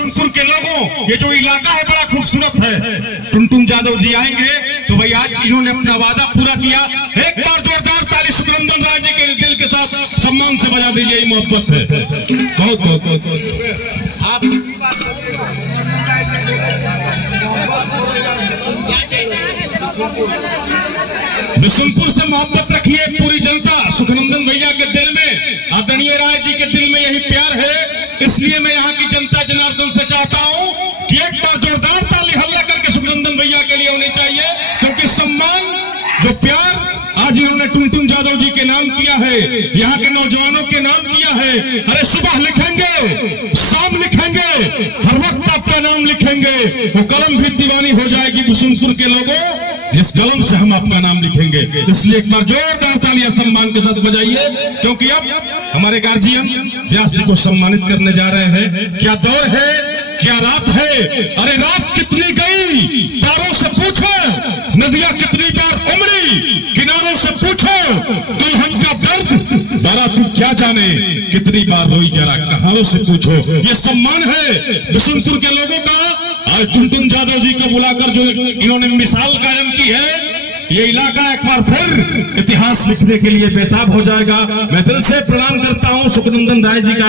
बिशुनपुर के लोगों, ये जो इलाका है बड़ा खूबसूरत है। टुनटुन यादव जी आएंगे तो भाई आज इन्होंने अपना वादा पूरा किया। एक बार जोरदार ताली सुखनंदन राय जी के दिल के साथ सम्मान से बजा दीजिए, ये मोहब्बत है। बहुत बहुत बहुत आप बिशुनपुर से मोहब्बत रखिए पूरी जनता। सुखनंदन भैया के दिल में, आदरणीय राय जी के दिल में यही प्यार है। इसलिए मैं यहाँ की जनता जनार्दन से चाहता हूँ कि एक बार जोरदार ताली हल्ला करके सुखनंदन भैया के लिए होनी चाहिए, क्योंकि सम्मान जो प्यार आज इन्होंने टुनटुन यादव जी के नाम किया है, यहाँ के नौजवानों के नाम किया है। अरे सुबह लिखेंगे, शाम लिखेंगे, हर वक्त आपका नाम लिखेंगे। वो कलम भी दीवानी हो जाएगी बिशुनपुर के लोगों, जिस कलम से हम आपका नाम लिखेंगे। इसलिए एक बार जोरदार तालियां सम्मान के साथ बजाइए, क्योंकि अब हमारे गार्जियन व्यास जी को सम्मानित करने जा रहे हैं। क्या दौर है, क्या रात है। अरे रात कितनी गई तारों से पूछो, नदियां कितनी बार उमड़ी किनारों से पूछो। दुल्हन का दर्द बाराती क्या जाने, कितनी बार रोई जरा कहानों से पूछो। ये सम्मान है बिशुनपुर के लोगों का। आज टुनटुन यादव जी को बुलाकर जो इन्होंने मिसाल कायम की है, ये इलाका एक बार फिर इतिहास लिखने के लिए बेताब हो जाएगा। मैं दिल से प्रणाम करता हूं सुखनंदन राय जी का।